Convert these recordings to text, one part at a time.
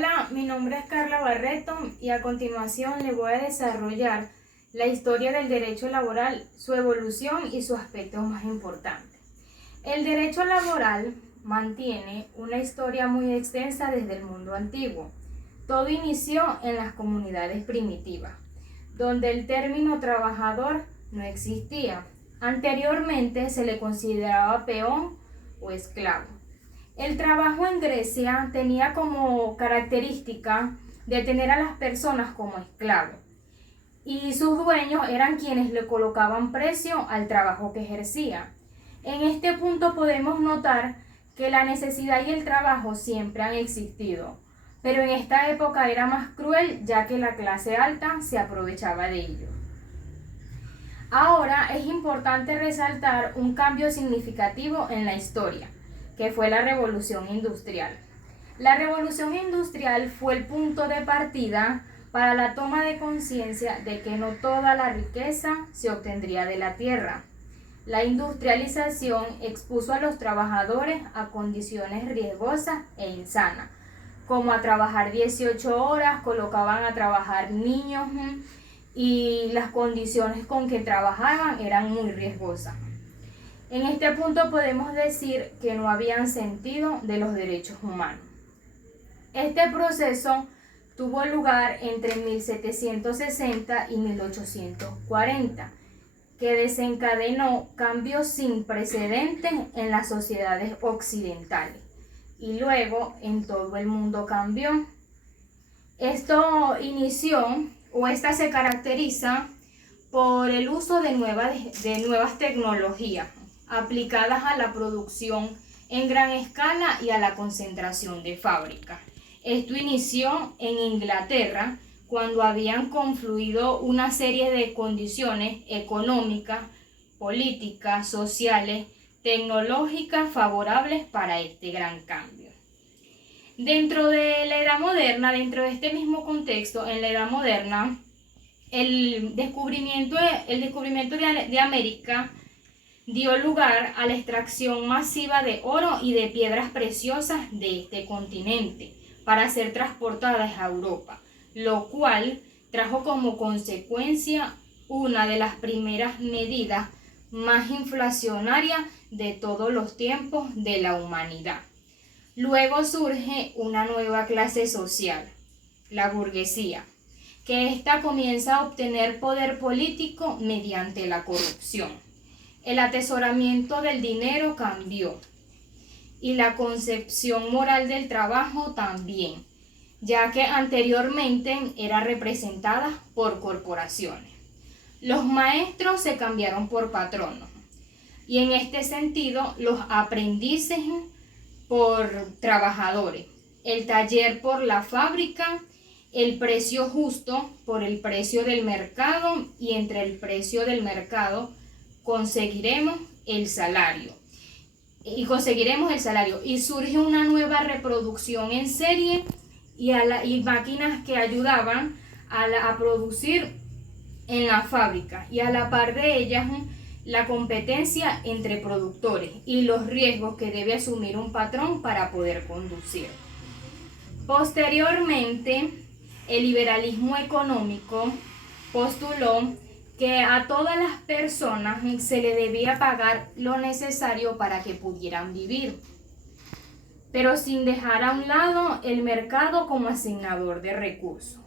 Hola, mi nombre es Carla Barreto y a continuación le voy a desarrollar la historia del derecho laboral, su evolución y sus aspectos más importantes. El derecho laboral mantiene una historia muy extensa desde el mundo antiguo. Todo inició en las comunidades primitivas, donde el término trabajador no existía. Anteriormente se le consideraba peón o esclavo. El trabajo en Grecia tenía como característica de tener a las personas como esclavos y sus dueños eran quienes le colocaban precio al trabajo que ejercía. En este punto podemos notar que la necesidad y el trabajo siempre han existido, pero en esta época era más cruel ya que la clase alta se aprovechaba de ello. Ahora es importante resaltar un cambio significativo en la historia, que fue la Revolución Industrial. La Revolución Industrial fue el punto de partida para la toma de conciencia de que no toda la riqueza se obtendría de la tierra. La industrialización expuso a los trabajadores a condiciones riesgosas e insanas, como a trabajar 18 horas, colocaban a trabajar niños y las condiciones con que trabajaban eran muy riesgosas. En este punto podemos decir que no habían sentido de los derechos humanos. Este proceso tuvo lugar entre 1760 y 1840, que desencadenó cambios sin precedentes en las sociedades occidentales y luego en todo el mundo cambió. Esta se caracteriza por el uso de nuevas tecnologías aplicadas a la producción en gran escala y a la concentración de fábricas. Esto inició en Inglaterra cuando habían confluido una serie de condiciones económicas, políticas, sociales, tecnológicas favorables para este gran cambio. Dentro de la Edad Moderna, dentro de este mismo contexto, en la Edad Moderna, el descubrimiento de América dio lugar a la extracción masiva de oro y de piedras preciosas de este continente para ser transportadas a Europa, lo cual trajo como consecuencia una de las primeras medidas más inflacionarias de todos los tiempos de la humanidad. Luego surge una nueva clase social, la burguesía, que ésta comienza a obtener poder político mediante la corrupción. El atesoramiento del dinero cambió y la concepción moral del trabajo también, ya que anteriormente era representada por corporaciones. Los maestros se cambiaron por patronos y en este sentido los aprendices por trabajadores, el taller por la fábrica, el precio justo por el precio del mercado y entre el precio del mercado conseguiremos el salario y surge una nueva reproducción en serie y máquinas que ayudaban a producir en la fábrica y a la par de ellas la competencia entre productores y los riesgos que debe asumir un patrón para poder conducir. Posteriormente, el liberalismo económico postuló que a todas las personas se le debía pagar lo necesario para que pudieran vivir, pero sin dejar a un lado el mercado como asignador de recursos.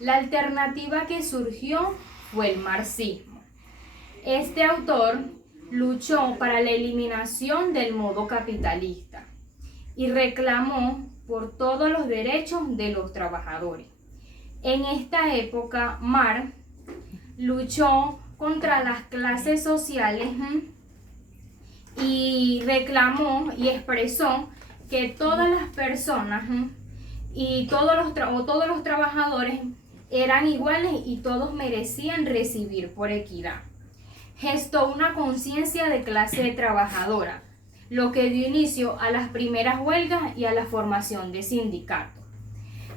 La alternativa que surgió fue el marxismo. Este autor luchó para la eliminación del modo capitalista y reclamó por todos los derechos de los trabajadores. En esta época, Marx luchó contra las clases sociales y reclamó y expresó que todas las personas y todos los trabajadores eran iguales y todos merecían recibir por equidad. Gestó una conciencia de clase trabajadora, lo que dio inicio a las primeras huelgas y a la formación de sindicatos.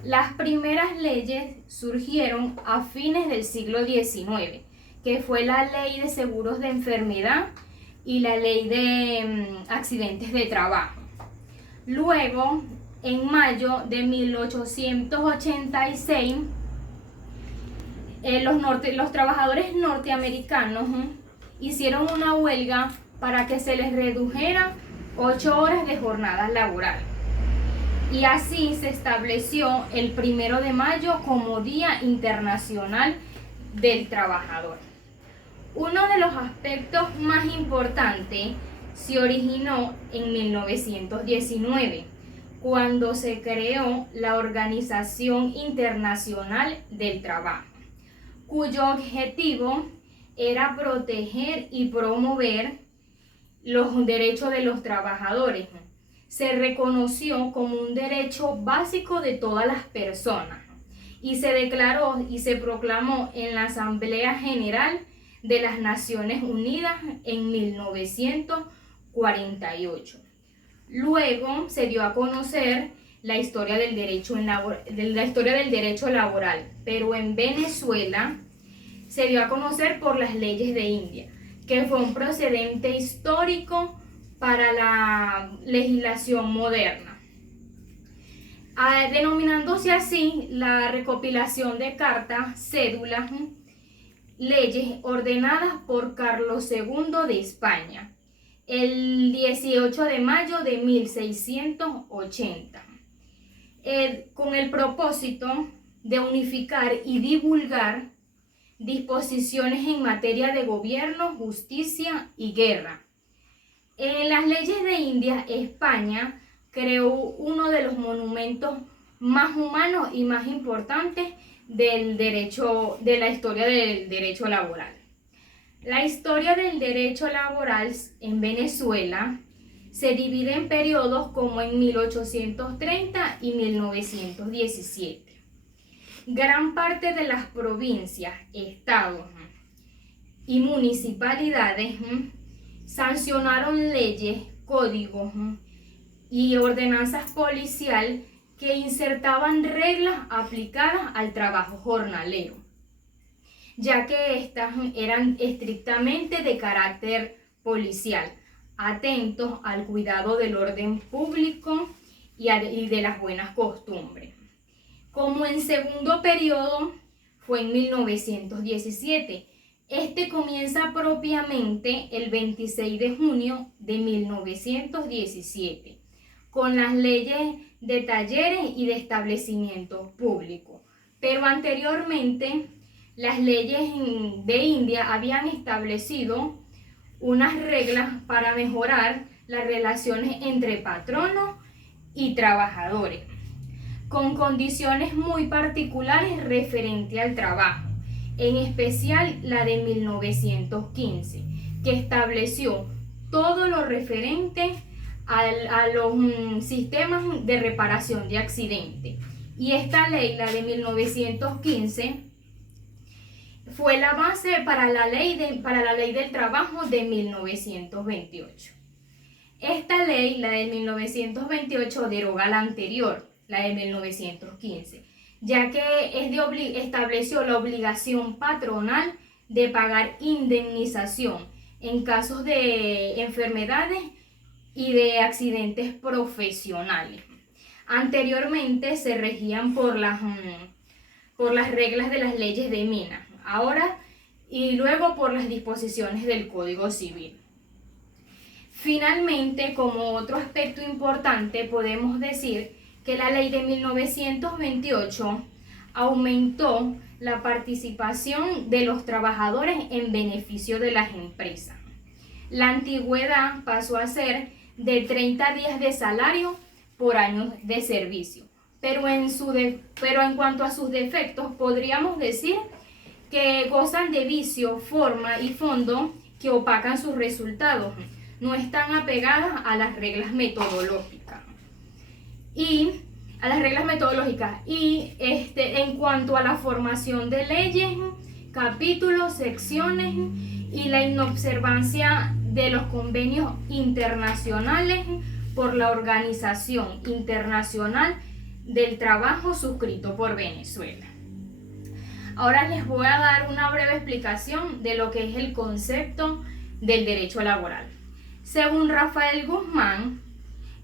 Las primeras leyes surgieron a fines del siglo XIX, que fue la ley de seguros de enfermedad y la ley de accidentes de trabajo. Luego, en mayo de 1886, los trabajadores norteamericanos hicieron una huelga para que se les redujera 8 horas de jornada laboral. Y así se estableció el 1 de mayo como Día Internacional del Trabajador. Uno de los aspectos más importantes se originó en 1919, cuando se creó la Organización Internacional del Trabajo, cuyo objetivo era proteger y promover los derechos de los trabajadores. Se reconoció como un derecho básico de todas las personas y se declaró y se proclamó en la Asamblea General de las Naciones Unidas en 1948. Luego se dio a conocer la historia del derecho laboral, pero en Venezuela se dio a conocer por las leyes de India, que fue un precedente histórico para la legislación moderna, denominándose así la recopilación de cartas, cédulas, leyes ordenadas por Carlos II de España el 18 de mayo de 1680, con el propósito de unificar y divulgar disposiciones en materia de gobierno, justicia y guerra. En las leyes de India, España creó uno de los monumentos más humanos y más importantes de la historia del derecho laboral. La historia del derecho laboral en Venezuela se divide en periodos como en 1830 y 1917. Gran parte de las provincias, estados y municipalidades sancionaron leyes, códigos y ordenanzas policiales que insertaban reglas aplicadas al trabajo jornalero, ya que estas eran estrictamente de carácter policial, atentos al cuidado del orden público y de las buenas costumbres. Como en segundo periodo fue en 1917, este comienza propiamente el 26 de junio de 1917, con las leyes de talleres y de establecimientos públicos. Pero anteriormente, las leyes de India habían establecido unas reglas para mejorar las relaciones entre patronos y trabajadores, con condiciones muy particulares referente al trabajo, en especial la de 1915, que estableció todo lo referente a los sistemas de reparación de accidentes. Y esta ley, la de 1915, fue la base para la ley del trabajo de 1928. Esta ley, la de 1928, deroga la anterior, la de 1915, ya que estableció la obligación patronal de pagar indemnización en casos de enfermedades y de accidentes profesionales. Anteriormente se regían por las reglas de las leyes de minas, ahora y luego por las disposiciones del Código Civil. Finalmente, como otro aspecto importante, podemos decir que la ley de 1928 aumentó la participación de los trabajadores en beneficio de las empresas. La antigüedad pasó a ser de 30 días de salario por año de servicio, pero en cuanto a sus defectos podríamos decir que gozan de vicio, forma y fondo que opacan sus resultados, no están apegadas a las reglas metodológicas. Y en cuanto a la formación de leyes, capítulos, secciones y la inobservancia de los convenios internacionales por la Organización Internacional del Trabajo suscrito por Venezuela. Ahora les voy a dar una breve explicación de lo que es el concepto del derecho laboral. Según Rafael Guzmán,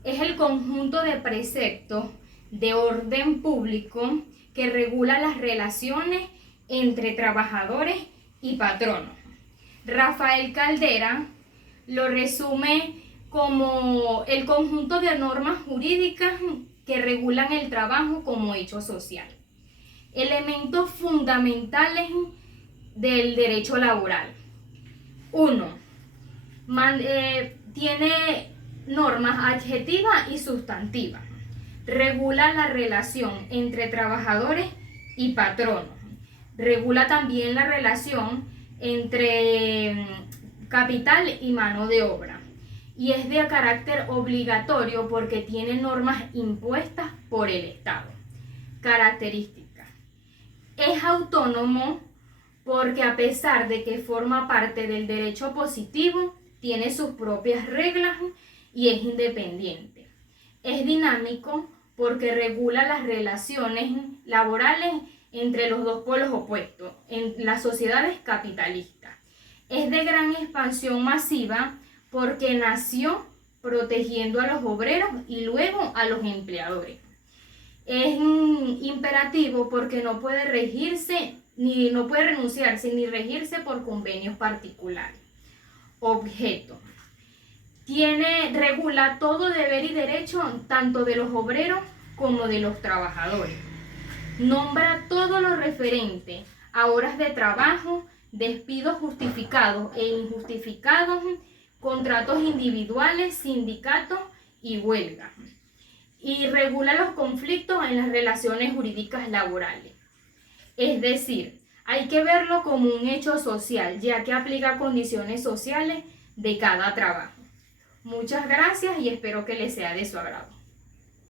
es el conjunto de preceptos de orden público que regula las relaciones entre trabajadores y patronos. Rafael Caldera lo resume como el conjunto de normas jurídicas que regulan el trabajo como hecho social. Elementos fundamentales del derecho laboral. 1. Tiene normas adjetivas y sustantivas. Regula la relación entre trabajadores y patronos. Regula también la relación entre capital y mano de obra. Y es de carácter obligatorio porque tiene normas impuestas por el Estado. Características. Es autónomo porque a pesar de que forma parte del derecho positivo, tiene sus propias reglas y es independiente. Es dinámico porque regula las relaciones laborales entre los dos polos opuestos en las sociedades capitalistas. Es de gran expansión masiva porque nació protegiendo a los obreros y luego a los empleadores. Es imperativo porque no puede renunciarse ni regirse por convenios particulares. Objeto. Regula todo deber y derecho tanto de los obreros como de los trabajadores. Nombra todo lo referente a horas de trabajo, despidos justificados e injustificados, contratos individuales, sindicatos y huelgas. Y regula los conflictos en las relaciones jurídicas laborales. Es decir, hay que verlo como un hecho social, ya que aplica condiciones sociales de cada trabajo. Muchas gracias y espero que les sea de su agrado.